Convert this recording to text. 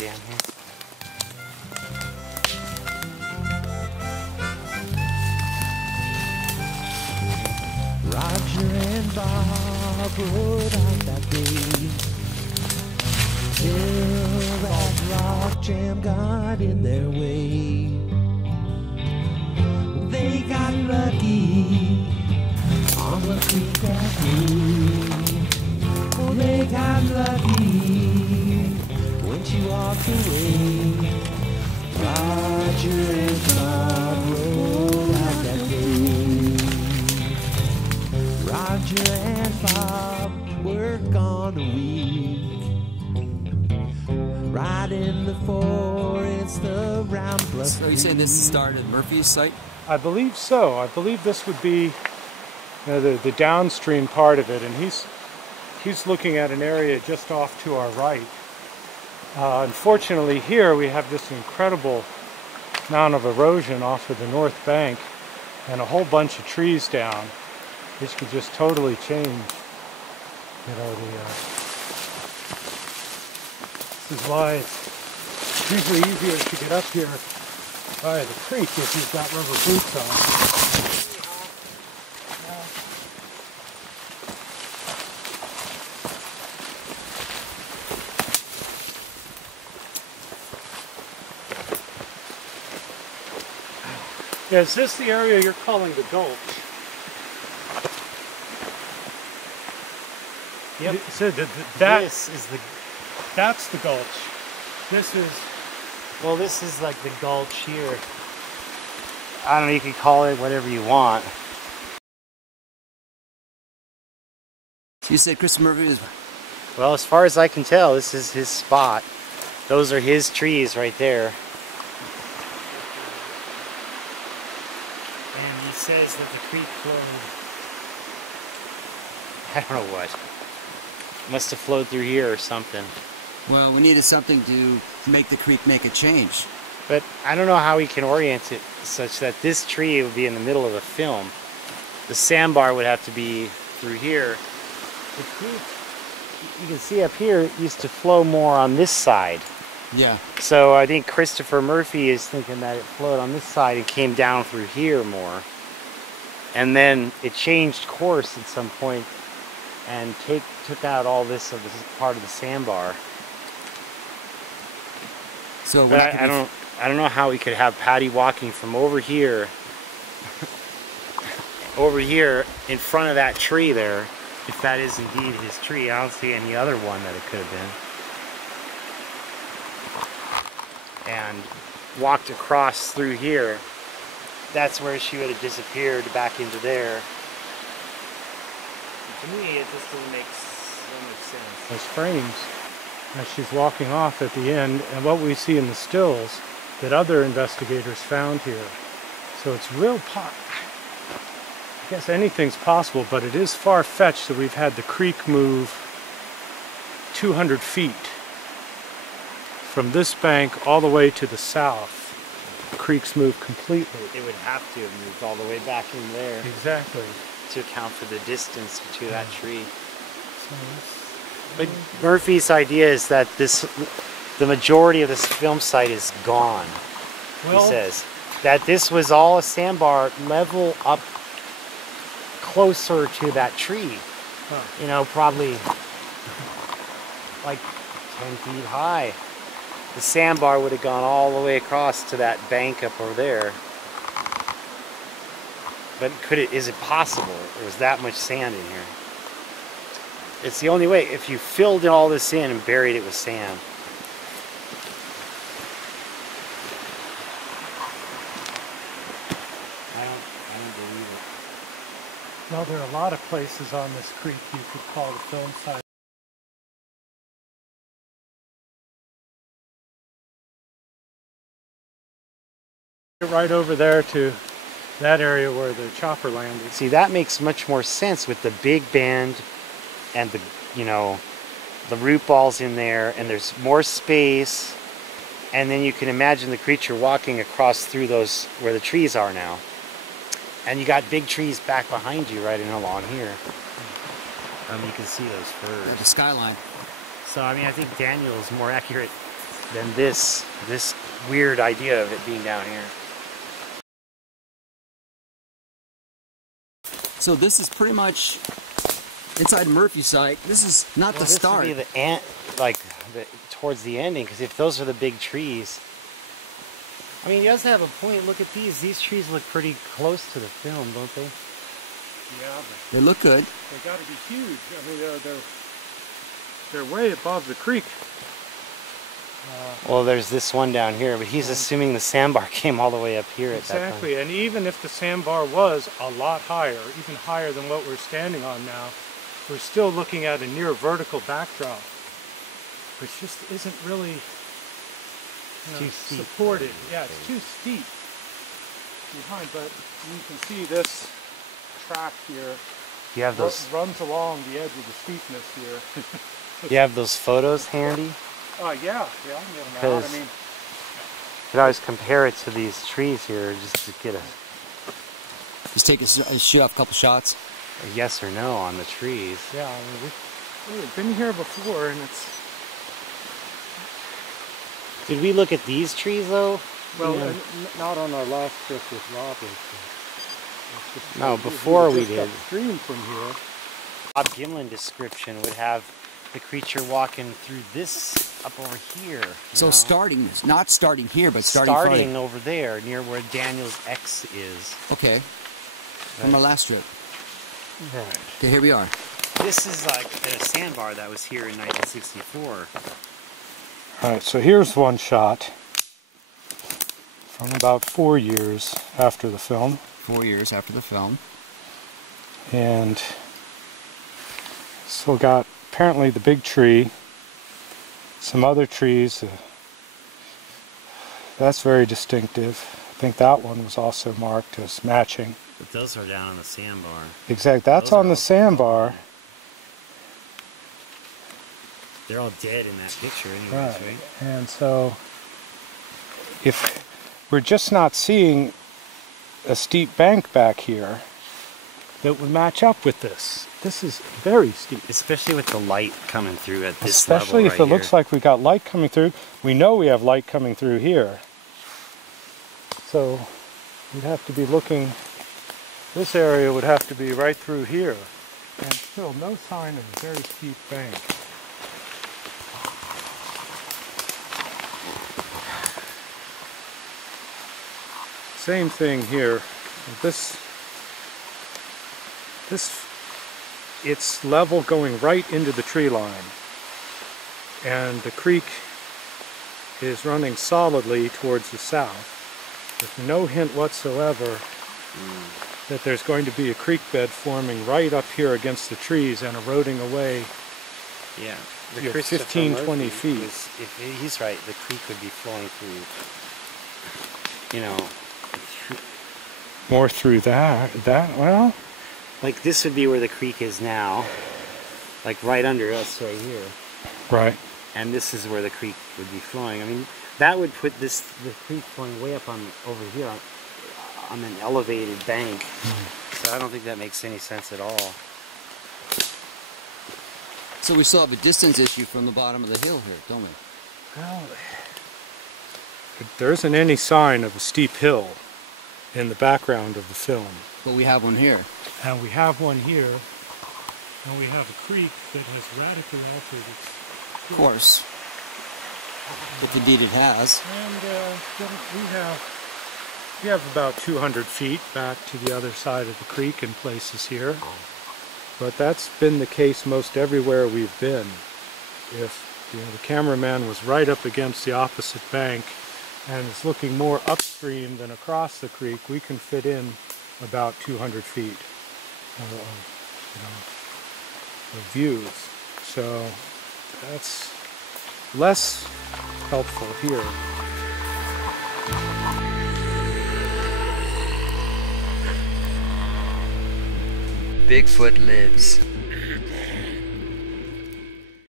down here. Roger and Bob rode out that day till that rock jam got in their way. They got lucky on the creek that day. Oh, they got lucky when she walked away. Roger and Bob rode out that day. Roger and Bob work on a week, right in the forest around Bluff. So you saying this started Murphy's site? I believe so. I believe this would be the downstream part of it, and he's looking at an area just off to our right. Unfortunately, here we have this incredible amount of erosion off of the north bank, and a whole bunch of trees down, which could just totally change, you know, this is why it's usually easier to get up here by the creek if you've got rubber boots on. Yeah, is this the area you're calling the gulch? Yep. So that's the gulch. This is... Well, this is like the gulch here. I don't know, you can call it whatever you want. You said Chris Murphy was... Well, as far as I can tell, this is his spot. Those are his trees right there. And he says that the creek flowed... I don't know what. Must have flowed through here or something. Well, we needed something to make the creek make a change. But I don't know how we can orient it such that this tree would be in the middle of a film. The sandbar would have to be through here. The creek, you can see up here, it used to flow more on this side. Yeah. So I think Christopher Murphy is thinking that it flowed on this side and came down through here more. And then it changed course at some point and took out all this of this part of the sandbar. So but I don't know how we could have Patty walking from over here in front of that tree there, if that is indeed his tree. I don't see any other one that it could have been. And walked across through here. That's where she would have disappeared back into there. To me, it just doesn't make so much sense. Those frames, as she's walking off at the end, and what we see in the stills that other investigators found here. So it's real I guess anything's possible, but it is far-fetched that we've had the creek move 200 feet from this bank all the way to the south. The creek's moved completely. It would have to have moved all the way back in there. Exactly. To account for the distance to that tree. But Murphy's idea is that the majority of this film site is gone. Well, he says that this was all a sandbar level up closer to that tree. Huh. You know, probably like 10 feet high. The sandbar would have gone all the way across to that bank up over there. But is it possible? There was that much sand in here. It's the only way. If you filled all this in and buried it with sand. I don't believe it. Well, there are a lot of places on this creek you could call the film site. Right over there to that area where the chopper landed. See, that makes much more sense with the big bend and the, you know, the root balls in there, and there's more space, and then you can imagine the creature walking across through those where the trees are now. And you got big trees back behind you right in along here. You can see those firs. The skyline. So, I mean, I think Daniel is more accurate than this weird idea of it being down here. So this is pretty much inside Murphy site. This is not the start. This would be towards the ending, because if those are the big trees, I mean, he does have a point. Look at these. These trees look pretty close to the film, don't they? Yeah, but They look good. they got to be huge. I mean, they're way above the creek. Well, there's this one down here, but he's assuming the sandbar came all the way up here at that time. Exactly, and even if the sandbar was a lot higher, even higher than what we're standing on now, we're still looking at a near vertical backdrop, which just isn't really Too steep. supported. Yeah, it's too steep behind, but you can see this track here You have those. runs along the edge of the steepness here. You have those photos handy. Yeah, I can get them out. I Because- mean, You could always compare it to these trees here, just to get a Just take a shoot off a couple shots. yes or no on the trees. yeah, I mean, we've been here before, and it's Did we look at these trees though? well, Yeah. not on our last trip with Robert. No, before we just did. upstream from here. Bob Gimlin description would have the creature walking through this up over here. you So know? not starting here, but starting farther. over there near where Daniel's X is. Okay. From the last trip. Right. Okay, here we are. This is like a sandbar that was here in 1964. All right, so here's one shot from about 4 years after the film, 4 years after the film. and so got apparently the big tree, some other trees. That's very distinctive. I think that one was also marked as matching. But those are down on the sandbar. Exact. That's Those are on the all- sandbar. They're all dead in that picture anyways, right? And so if we're just not seeing a steep bank back here that would match up with this. This is very steep. Especially with the light coming through at this Especially level if it looks like we got light coming through. We know we have light coming through here. So we'd have to be looking, this area would have to be right through here. And still no sign of a very steep bank. Same thing here. It's level going right into the tree line. And the creek is running solidly towards the south, with no hint whatsoever that there's going to be a creek bed forming right up here against the trees and eroding away. Yeah. You have 15, 20 feet. If he's right, the creek would be flowing through, you know, More through that, well, like this would be where the creek is now, like right under us right here. right. And this is where the creek would be flowing. I mean, that would put the creek flowing way up over here on an elevated bank. So I don't think that makes any sense at all. So we still have a distance issue from the bottom of the hill here, don't we? Well, there isn't any sign of a steep hill in the background of the film. But we have one here. And we have one here, and we have a creek that has radically altered its Of course. If indeed it has. And then we have about 200 feet back to the other side of the creek in places here. But that's been the case most everywhere we've been. If the cameraman was right up against the opposite bank and is looking more upstream than across the creek, we can fit in about 200 feet of views. So that's less helpful here. Bigfoot lives.